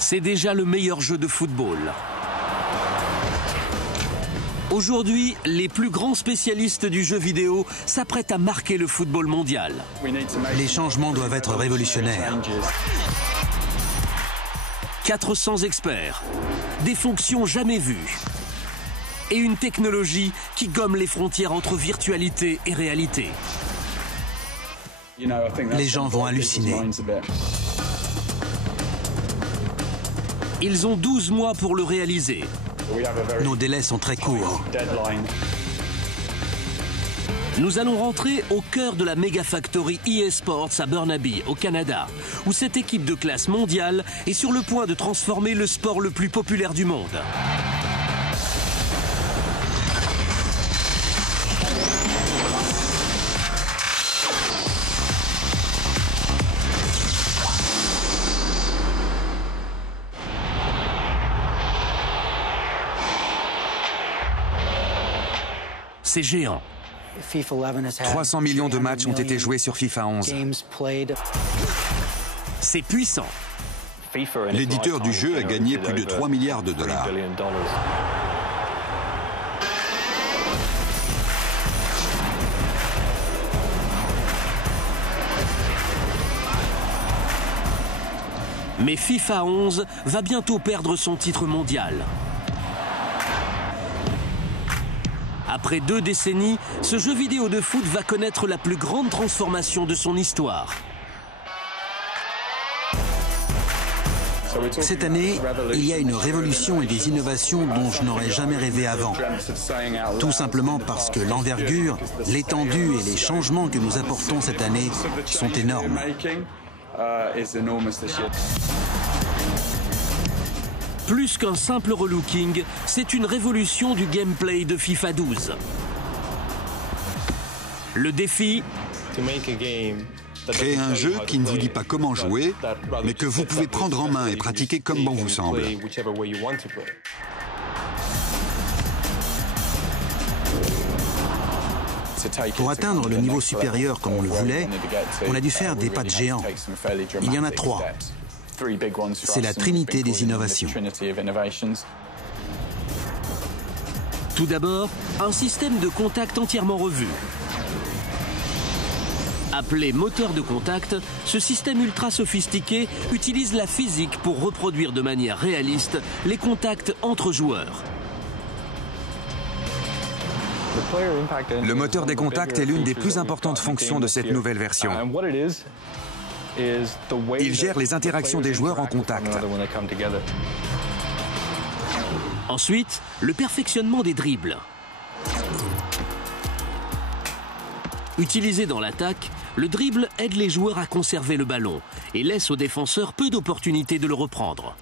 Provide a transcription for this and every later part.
C'est déjà le meilleur jeu de football. Aujourd'hui, les plus grands spécialistes du jeu vidéo s'apprêtent à marquer le football mondial. Les changements doivent être révolutionnaires. 400 experts, des fonctions jamais vues et une technologie qui gomme les frontières entre virtualité et réalité. Les gens vont halluciner. Ils ont 12 mois pour le réaliser. Nos délais sont très courts. Nous allons rentrer au cœur de la Mega Factory EA Sports à Burnaby, au Canada, où cette équipe de classe mondiale est sur le point de transformer le sport le plus populaire du monde. C'est géant. 300 millions de matchs ont été joués sur FIFA 11. C'est puissant. L'éditeur du jeu a gagné plus de 3 milliards de dollars. Mais FIFA 11 va bientôt perdre son titre mondial. Après 2 décennies, ce jeu vidéo de foot va connaître la plus grande transformation de son histoire. Cette année, il y a une révolution et des innovations dont je n'aurais jamais rêvé avant. Tout simplement parce que l'envergure, l'étendue et les changements que nous apportons cette année sont énormes. Plus qu'un simple relooking, c'est une révolution du gameplay de FIFA 12. Le défi, Créez un jeu qui ne vous dit pas comment jouer, mais que vous pouvez prendre en main et pratiquer comme bon vous semble. Pour atteindre le niveau supérieur comme on le voulait, on a dû faire des pas de géant. Il y en a 3. C'est la trinité des innovations. tout d'abord, un système de contact entièrement revu. Appelé moteur de contact, ce système ultra sophistiqué utilise la physique pour reproduire de manière réaliste les contacts entre joueurs. Le moteur des contacts est l'une des plus importantes fonctions de cette nouvelle version. Il gère les interactions des joueurs en contact. Ensuite, le perfectionnement des dribbles. Utilisé dans l'attaque, le dribble aide les joueurs à conserver le ballon et laisse aux défenseurs peu d'opportunités de le reprendre.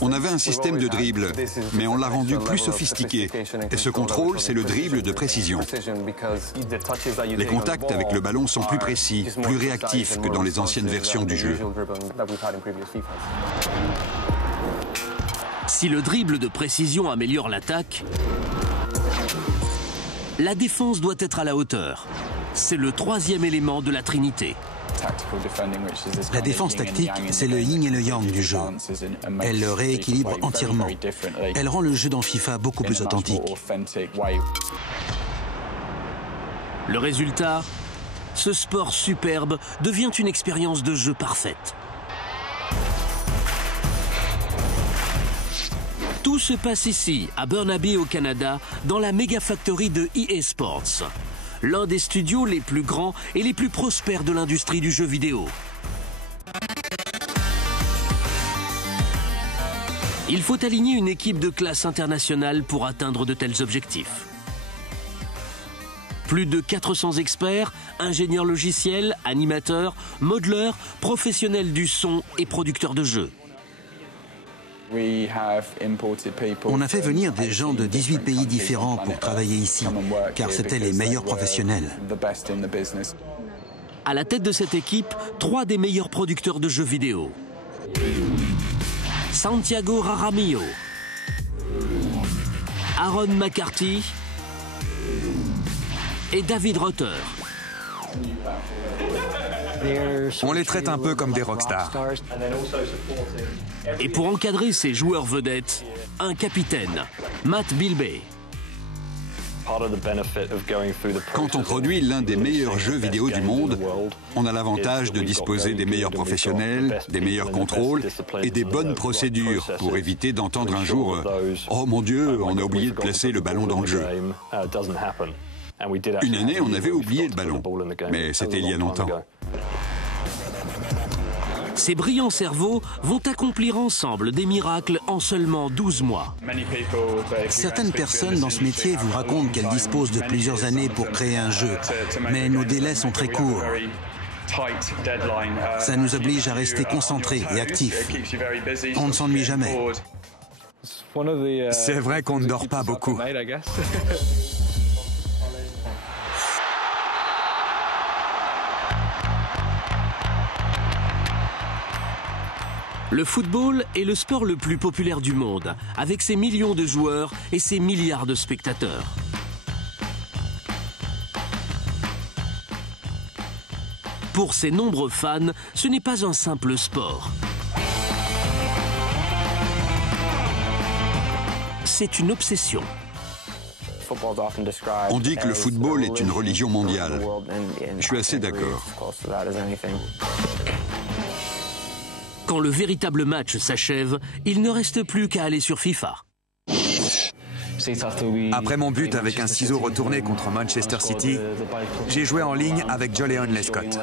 On avait un système de dribble, mais on l'a rendu plus sophistiqué. Et ce contrôle, c'est le dribble de précision. Les contacts avec le ballon sont plus précis, plus réactifs que dans les anciennes versions du jeu. Si le dribble de précision améliore l'attaque, la défense doit être à la hauteur. C'est le troisième élément de la Trinité. La défense tactique, c'est le yin et le yang du jeu. Elle le rééquilibre entièrement. Elle rend le jeu dans FIFA beaucoup plus authentique. Le résultat, ce sport superbe devient une expérience de jeu parfaite. Tout se passe ici, à Burnaby au Canada, dans la Mega Factory de EA Sports. L'un des studios les plus grands et les plus prospères de l'industrie du jeu vidéo. Il faut aligner une équipe de classe internationale pour atteindre de tels objectifs. Plus de 400 experts, ingénieurs logiciels, animateurs, modeleurs, professionnels du son et producteurs de jeux. On a fait venir des gens de 18 pays différents pour travailler ici, car c'étaient les meilleurs professionnels. À la tête de cette équipe, 3 des meilleurs producteurs de jeux vidéo. Santiago Raramillo, Aaron McCarthy et David Rutter. On les traite un peu comme des rockstars. Et pour encadrer ces joueurs vedettes, un capitaine, Matt Bilbey. Quand on produit l'un des meilleurs jeux vidéo du monde, on a l'avantage de disposer des meilleurs professionnels, des meilleurs contrôles et des bonnes procédures pour éviter d'entendre un jour « Oh mon Dieu, on a oublié de placer le ballon dans le jeu ». Une année, on avait oublié le ballon, mais c'était il y a longtemps. Ces brillants cerveaux vont accomplir ensemble des miracles en seulement 12 mois. Certaines personnes dans ce métier vous racontent qu'elles disposent de plusieurs années pour créer un jeu, mais nos délais sont très courts. Ça nous oblige à rester concentrés et actifs. On ne s'ennuie jamais. C'est vrai qu'on ne dort pas beaucoup. Le football est le sport le plus populaire du monde, avec ses millions de joueurs et ses milliards de spectateurs. Pour ses nombreux fans, ce n'est pas un simple sport. C'est une obsession. On dit que le football est une religion mondiale. Je suis assez d'accord. Quand le véritable match s'achève, il ne reste plus qu'à aller sur FIFA. Après mon but avec un ciseau retourné contre Manchester City, j'ai joué en ligne avec Jolyon Lescott.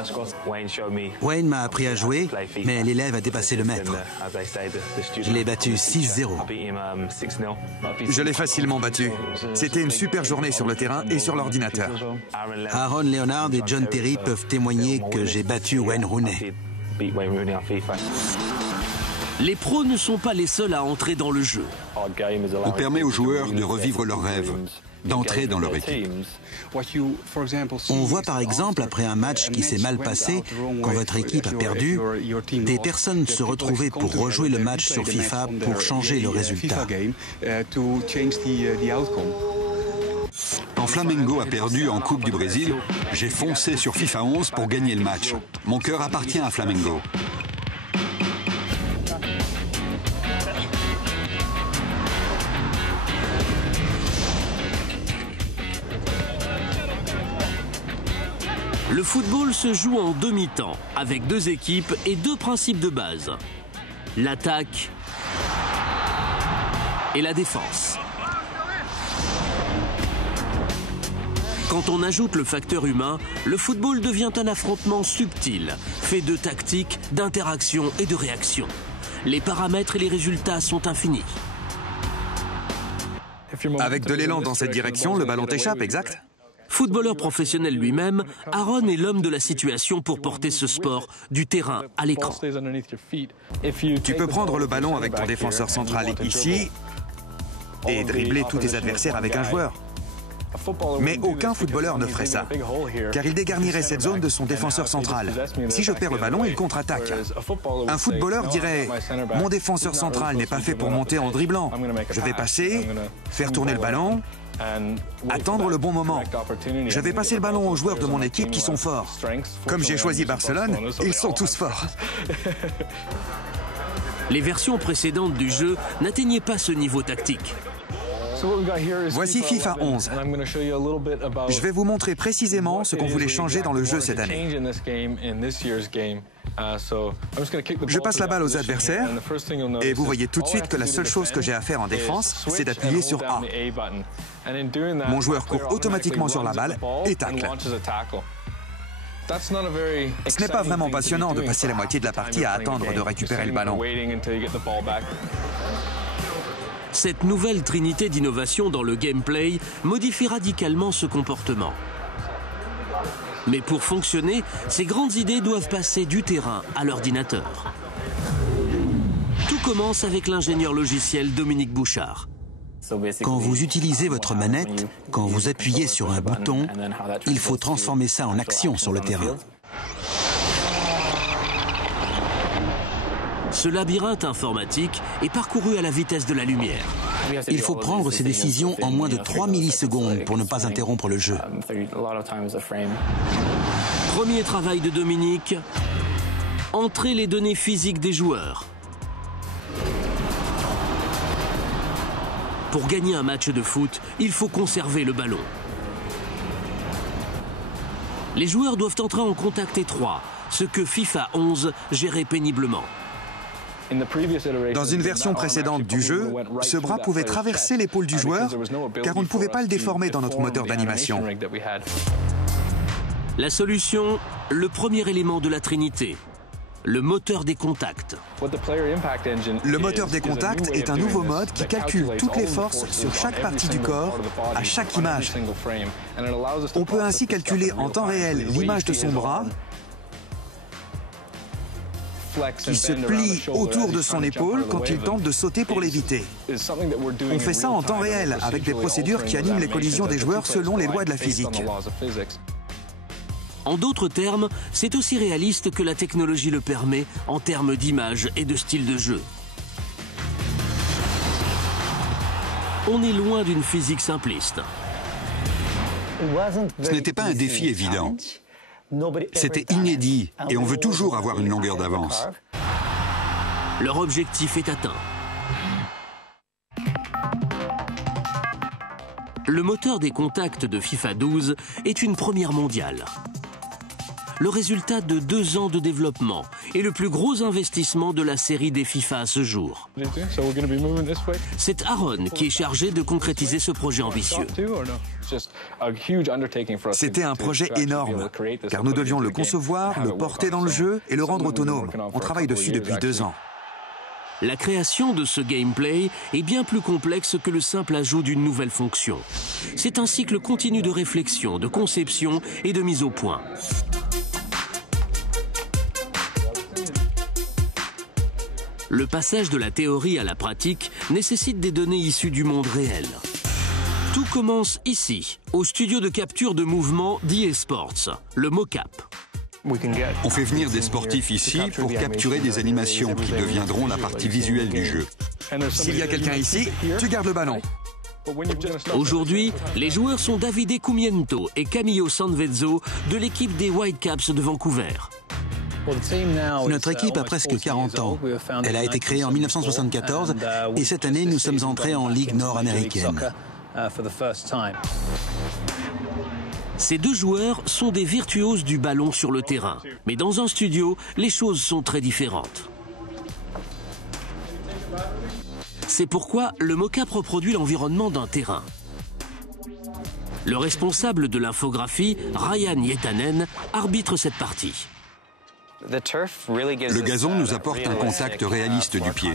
Wayne m'a appris à jouer, mais l'élève a dépassé le maître. Je l'ai battu 6-0. Je l'ai facilement battu. C'était une super journée sur le terrain et sur l'ordinateur. Aaron Leonard et John Terry peuvent témoigner que j'ai battu Wayne Rooney. Les pros ne sont pas les seuls à entrer dans le jeu. On permet aux joueurs de revivre leurs rêves, d'entrer dans leur équipe. On voit par exemple, après un match qui s'est mal passé, quand votre équipe a perdu, des personnes se retrouver pour rejouer le match sur FIFA pour changer le résultat. Quand Flamengo a perdu en Coupe du Brésil, j'ai foncé sur FIFA 11 pour gagner le match. Mon cœur appartient à Flamengo. Le football se joue en demi-temps, avec deux équipes et deux principes de base. L'attaque et la défense. Quand on ajoute le facteur humain, le football devient un affrontement subtil, fait de tactique, d'interaction et de réaction. Les paramètres et les résultats sont infinis. Avec de l'élan dans cette direction, le ballon t'échappe, exact ? Footballeur professionnel lui-même, Aaron est l'homme de la situation pour porter ce sport du terrain à l'écran. Tu peux prendre le ballon avec ton défenseur central ici et dribbler tous tes adversaires avec un joueur. Mais aucun footballeur ne ferait ça, car il dégarnirait cette zone de son défenseur central. Si je perds le ballon, il contre-attaque. Un footballeur dirait « Mon défenseur central n'est pas fait pour monter en dribblant. Je vais passer, faire tourner le ballon, attendre le bon moment. Je vais passer le ballon aux joueurs de mon équipe qui sont forts. Comme j'ai choisi Barcelone, ils sont tous forts. » Les versions précédentes du jeu n'atteignaient pas ce niveau tactique. Voici FIFA 11. Je vais vous montrer précisément ce qu'on voulait changer dans le jeu cette année. Je passe la balle aux adversaires et vous voyez tout de suite que la seule chose que j'ai à faire en défense, c'est d'appuyer sur A. Mon joueur court automatiquement sur la balle et tacle. Ce n'est pas vraiment passionnant de passer la moitié de la partie à attendre de récupérer le ballon. Cette nouvelle trinité d'innovation dans le gameplay modifie radicalement ce comportement. Mais pour fonctionner, ces grandes idées doivent passer du terrain à l'ordinateur. Tout commence avec l'ingénieur logiciel Dominique Bouchard. Quand vous utilisez votre manette, quand vous appuyez sur un bouton, il faut transformer ça en action sur le terrain. Ce labyrinthe informatique est parcouru à la vitesse de la lumière. Il faut prendre ces décisions en moins de 3 millisecondes pour ne pas interrompre le jeu. Premier travail de Dominique, entrer les données physiques des joueurs. Pour gagner un match de foot, il faut conserver le ballon. Les joueurs doivent entrer en contact étroit, ce que FIFA 11 gérait péniblement. Dans une version précédente du jeu, ce bras pouvait traverser l'épaule du joueur, car on ne pouvait pas le déformer dans notre moteur d'animation. La solution, le premier élément de la Trinité, le moteur des contacts. Le moteur des contacts est un nouveau mode qui calcule toutes les forces sur chaque partie du corps, à chaque image. On peut ainsi calculer en temps réel l'image de son bras, qui se plie autour de son épaule quand il tente de sauter pour l'éviter. On fait ça en temps réel, avec des procédures qui animent les collisions des joueurs selon les lois de la physique. En d'autres termes, c'est aussi réaliste que la technologie le permet en termes d'image et de style de jeu. On est loin d'une physique simpliste. Ce n'était pas un défi évident. C'était inédit et on veut toujours avoir une longueur d'avance. Leur objectif est atteint. Le moteur des contacts de FIFA 12 est une première mondiale. Le résultat de 2 ans de développement et le plus gros investissement de la série des FIFA à ce jour. C'est Aaron qui est chargé de concrétiser ce projet ambitieux. C'était un projet énorme, car nous devions le concevoir, le porter dans le jeu et le rendre autonome. On travaille dessus depuis 2 ans. La création de ce gameplay est bien plus complexe que le simple ajout d'une nouvelle fonction. C'est un cycle continu de réflexion, de conception et de mise au point. Le passage de la théorie à la pratique nécessite des données issues du monde réel. Tout commence ici, au studio de capture de mouvement d'EA Sports, le mocap. On fait venir des sportifs ici pour capturer des animations qui deviendront la partie visuelle du jeu. S'il y a quelqu'un ici, tu gardes le ballon. Aujourd'hui, les joueurs sont Davide Cumiento et Camillo Sanvezzo de l'équipe des Whitecaps de Vancouver. Notre équipe a presque 40 ans. Elle a été créée en 1974 et cette année, nous sommes entrés en Ligue nord-américaine. Ces 2 joueurs sont des virtuoses du ballon sur le terrain. Mais dans un studio, les choses sont très différentes. C'est pourquoi le mocap reproduit l'environnement d'un terrain. Le responsable de l'infographie, Ryan Yetanen, arbitre cette partie. Le gazon nous apporte un contact réaliste du pied.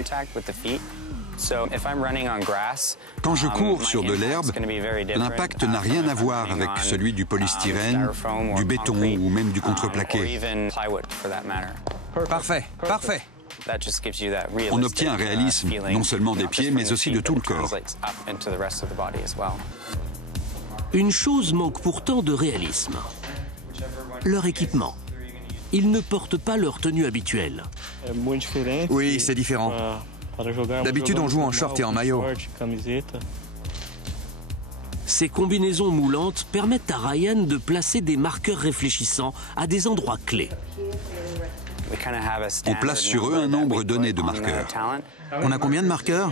Quand je cours sur de l'herbe, l'impact n'a rien à voir avec celui du polystyrène, du béton ou même du contreplaqué. Parfait, parfait. On obtient un réalisme non seulement des pieds, mais aussi de tout le corps. Une chose manque pourtant de réalisme. Leur équipement. Ils ne portent pas leur tenue habituelle. Oui, c'est différent. D'habitude, on joue en short et en maillot. Ces combinaisons moulantes permettent à Ryan de placer des marqueurs réfléchissants à des endroits clés. On place sur eux un nombre donné de marqueurs. On a combien de marqueurs?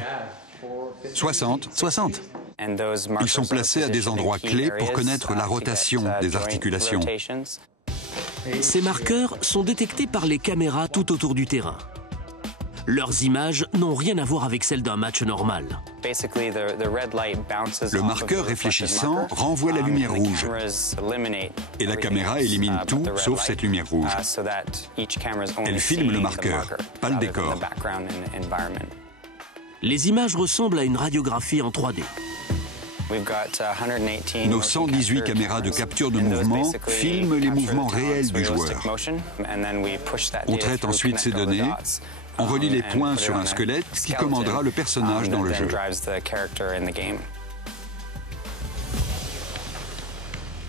60. 60. Ils sont placés à des endroits clés pour connaître la rotation des articulations. Ces marqueurs sont détectés par les caméras tout autour du terrain. Leurs images n'ont rien à voir avec celles d'un match normal. Le marqueur réfléchissant renvoie la lumière rouge et la caméra élimine tout sauf cette lumière rouge. Elle filme le marqueur, pas le décor. Les images ressemblent à une radiographie en 3D. Nos 118 caméras de capture de mouvement filment les mouvements réels du joueur. On traite ensuite ces données. On relie les points sur un squelette qui commandera le personnage dans le jeu.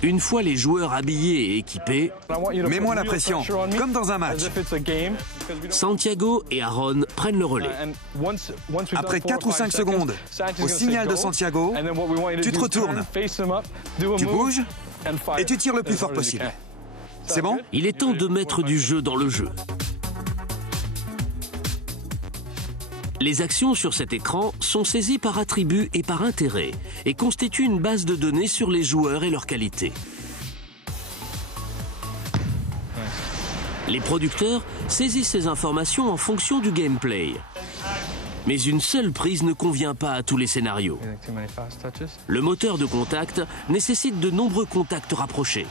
Une fois les joueurs habillés et équipés, mets-moi la pression, comme dans un match. Santiago et Aaron prennent le relais. Après 4 ou 5 secondes, au signal de Santiago, tu te retournes, tu bouges et tu tires le plus fort possible. C'est bon? Il est temps de mettre du jeu dans le jeu. Les actions sur cet écran sont saisies par attribut et par intérêt et constituent une base de données sur les joueurs et leurs qualités. Les producteurs saisissent ces informations en fonction du gameplay. Mais une seule prise ne convient pas à tous les scénarios. Le moteur de contact nécessite de nombreux contacts rapprochés.